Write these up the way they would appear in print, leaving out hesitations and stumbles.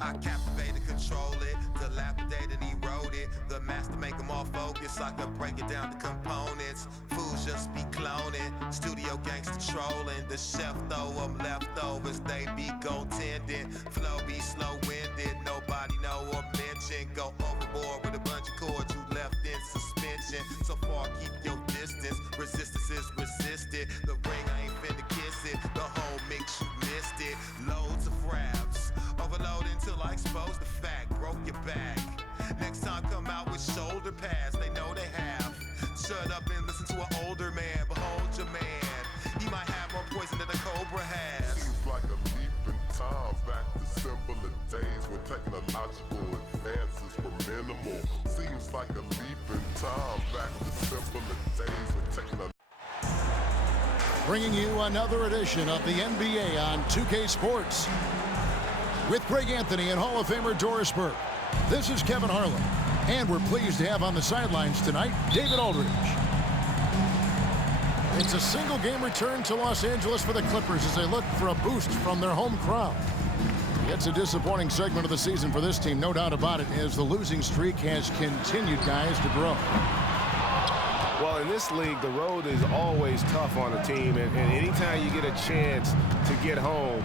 I captivated, control it, dilapidated, erode it. The master make them all focus, I can break it down to components. Fools just be cloning, studio gangster trolling. The chef throw them leftovers, they be goaltending. Flow be slow-winded, nobody know or mention. Go overboard with a bunch of chords you left in suspension. So far, keep your distance, resistance is resisted. The ring, I ain't finna kiss it, the whole mix, you missed it. Loads of raps, overload until I expose the fact. Broke your back, next time come out with shoulder pads, they know they have. Shut up and listen to an older man, behold your man. He might have more poison than a cobra has. Seems like a leap in time back to simpler days when technological advances were minimal. Seems like a leap in time back to simpler days when technological. Bringing you another edition of the NBA on 2K Sports. With Greg Anthony and Hall of Famer Doris Burke, this is Kevin Harlan. And we're pleased to have on the sidelines tonight, David Aldridge. It's a single-game return to Los Angeles for the Clippers as they look for a boost from their home crowd. It's a disappointing segment of the season for this team, no doubt about it, as the losing streak has continued, guys, to grow. Well, in this league, the road is always tough on a team, and anytime you get a chance to get home,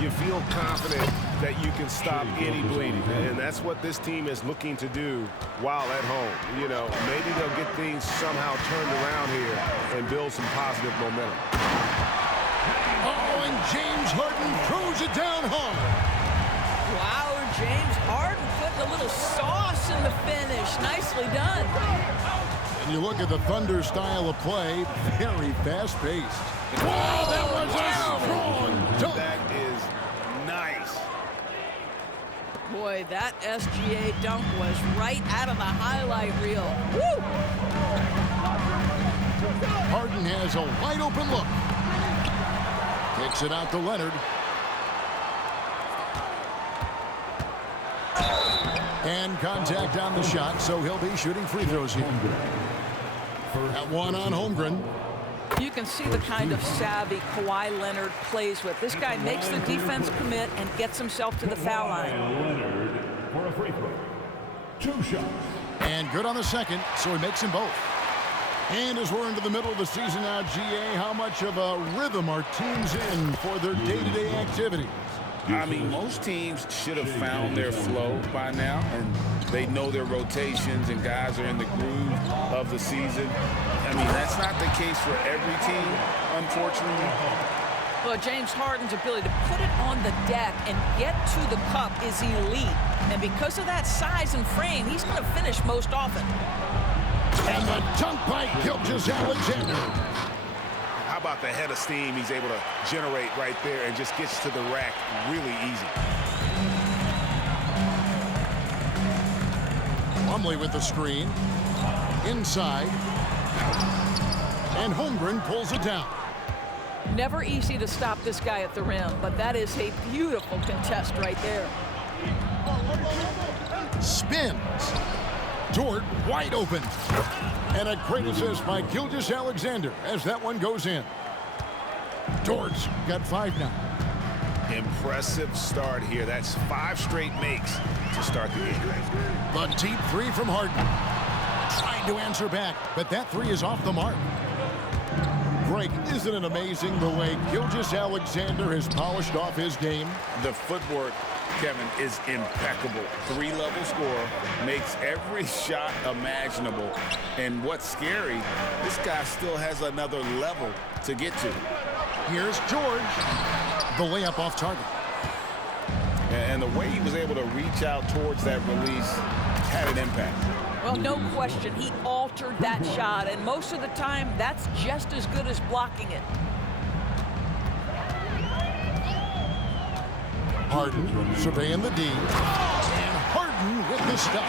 you feel confident that you can stop any bleeding, and that's what this team is looking to do while at home. You know, maybe they'll get things somehow turned around here and build some positive momentum. Oh, and James Harden throws it down hard. Wow, James Harden putting a little sauce in the finish. Nicely done. And you look at the Thunder style of play, very fast-paced. Wow, that was a strong dunk. That is nice. Boy, that SGA dunk was right out of the highlight reel. Woo! Harden has a wide-open look. Kicks it out to Leonard. And contact on the shot, so he'll be shooting free throws here. At one on Holmgren. You can see the kind of savvy Kawhi Leonard plays with. This guy makes the defense commit and gets himself to the foul line. Leonard for a free throw. 2 shots. And good on the second, so he makes them both. And as we're into the middle of the season now, GA, how much of a rhythm are teams in for their day-to-day activities? I mean, most teams should have found their flow by now, and they know their rotations, and guys are in the groove of the season. I mean, that's not the case for every team, unfortunately. Well, James Harden's ability to put it on the deck and get to the cup is elite. And because of that size and frame, he's going to finish most often. And the dunk by Gilgeous-Alexander. How about the head of steam he's able to generate right there and just gets to the rack really easy. Plumlee with the screen. Inside. And Holmgren pulls it down. Never easy to stop this guy at the rim, but that is a beautiful contest right there. Spins. Dort wide open. And a great assist by Gilgeous-Alexander as that one goes in. Dort's got 5 now. Impressive start here. That's 5 straight makes to start the game. The deep 3 from Harden. Trying to answer back, but that 3 is off the mark. Greg, isn't it amazing the way Gilgeous-Alexander has polished off his game? The footwork, Kevin, is impeccable. 3-level scorer, makes every shot imaginable. And what's scary, this guy still has another level to get to. Here's George. The layup off target. And the way he was able to reach out towards that release had an impact. Well, no question, he altered that shot, and most of the time, that's just as good as blocking it. Harden surveying the D. And Harden with the stop.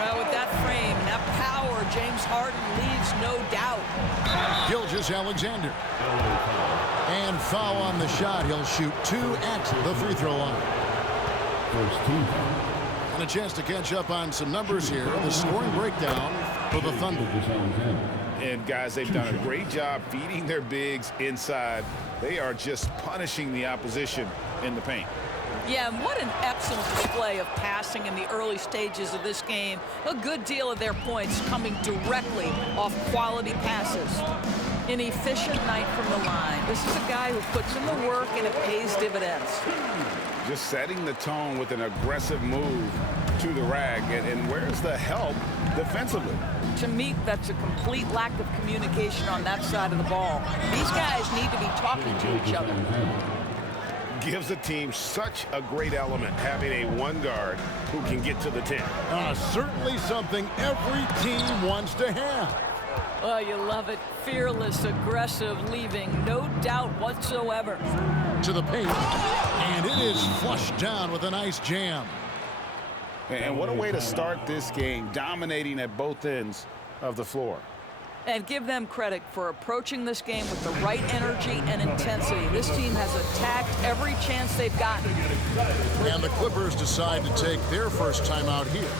Well, with that frame and that power, James Harden leaves no doubt. Gilgeous-Alexander. And foul on the shot. He'll shoot 2 at the free throw line. First team. And a chance to catch up on some numbers here. The scoring breakdown for the Thunder. And guys, they've done a great job feeding their bigs inside. They are just punishing the opposition in the paint. Yeah, and what an excellent display of passing in the early stages of this game. A good deal of their points coming directly off quality passes. An efficient night from the line. This is a guy who puts in the work and it pays dividends. Just setting the tone with an aggressive move to the rag. And where's the help defensively? To me, that's a complete lack of communication on that side of the ball. These guys need to be talking to each other. Gives a team such a great element having a one guard who can get to the 10. Certainly something every team wants to have. Oh, you love it. Fearless, aggressive, leaving no doubt whatsoever. To the paint, and it is flushed down with a nice jam. And what a way to start this game, dominating at both ends of the floor. And give them credit for approaching this game with the right energy and intensity. This team has attacked every chance they've gotten. And the Clippers decide to take their first timeout here.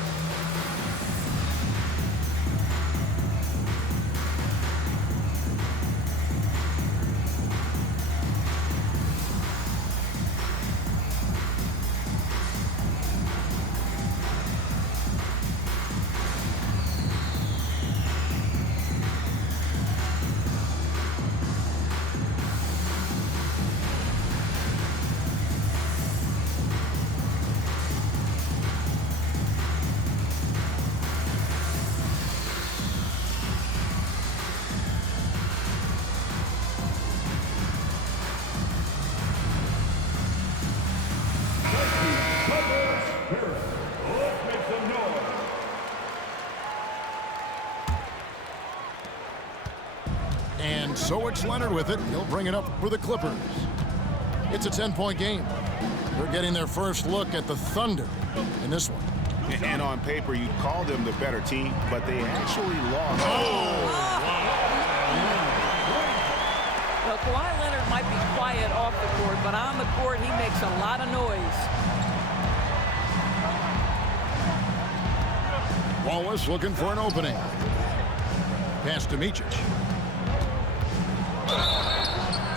And so it's Leonard with it. He'll bring it up for the Clippers. It's a 10-point game. They're getting their first look at the Thunder in this one. And on paper, you'd call them the better team, but they actually lost. Well, Kawhi Leonard might be quiet off the court, but on the court, he makes a lot of noise. Wallace looking for an opening. Pass to Micic.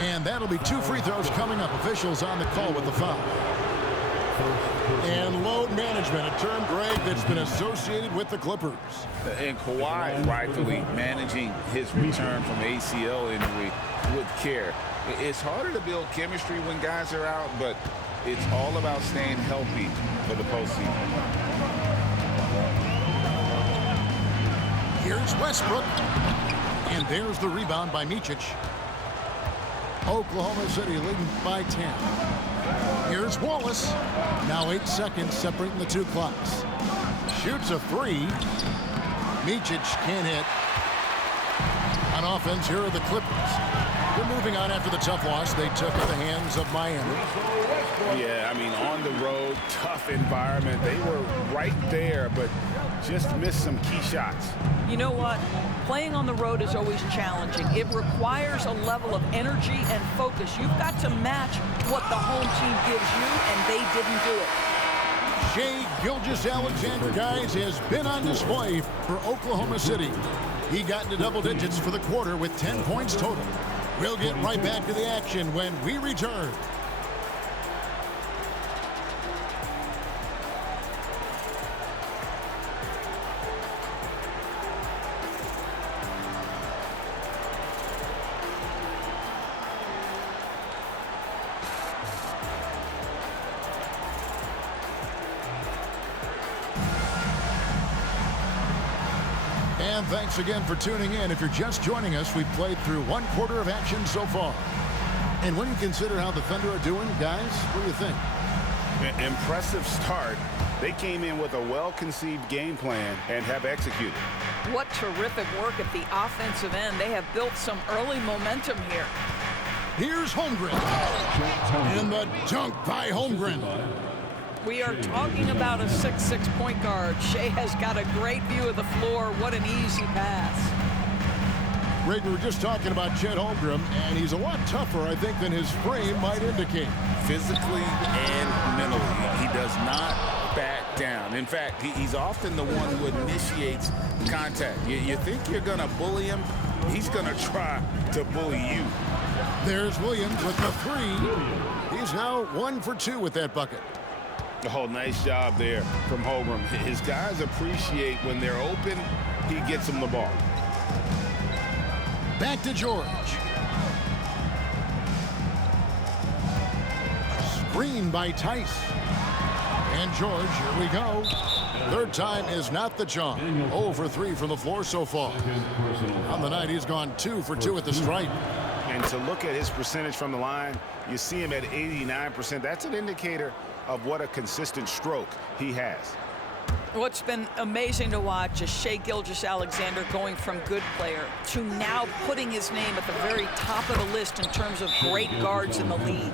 And that'll be 2 free throws coming up. Officials on the call with the foul. And load management, a term, Greg, that's been associated with the Clippers. And Kawhi rightfully managing his return from ACL injury with care. It's harder to build chemistry when guys are out, but it's all about staying healthy for the postseason. Here's Westbrook. And there's the rebound by Micic. Oklahoma City leading by 10. Here's Wallace. Now 8 seconds separating the two clocks. Shoots a 3. Micic can't hit. On offense, here are the Clippers. They're moving on after the tough loss they took at the hands of Miami. Yeah, I mean, on the road, tough environment. They were right there, but just missed some key shots. You know what? Playing on the road is always challenging. It requires a level of energy and focus. You've got to match what the home team gives you, and they didn't do it. Shai Gilgeous-Alexander, guys, has been on display for Oklahoma City. He got into double digits for the quarter with 10 points total. We'll get right back to the action when we return. And thanks again for tuning in. If you're just joining us, we've played through 1 quarter of action so far. And when you consider how the Thunder are doing, guys, what do you think? Impressive start. They came in with a well-conceived game plan and have executed. What terrific work at the offensive end. They have built some early momentum here. Here's Holmgren. And the dunk by Holmgren. We are talking about a 6'6" point guard. Shai has got a great view of the floor. What an easy pass. Greg, we were just talking about Chet Holmgren, and he's a lot tougher, I think, than his frame might indicate. Physically and mentally, he does not back down. In fact, he's often the one who initiates contact. You think you're going to bully him? He's going to try to bully you. There's Williams with the 3. He's now 1 for 2 with that bucket. Oh, nice job there from Holmgren. His guys appreciate when they're open, he gets them the ball. Back to George. Screen by Tice. And George, here we go. Third time is not the charm. 0 for 3 from the floor so far. On the night, he's gone 2 for 2 at the stripe. And to look at his percentage from the line, you see him at 89%. That's an indicator of what a consistent stroke he has. What's been amazing to watch is Shai Gilgeous-Alexander going from good player to now putting his name at the very top of the list in terms of great guards in the league.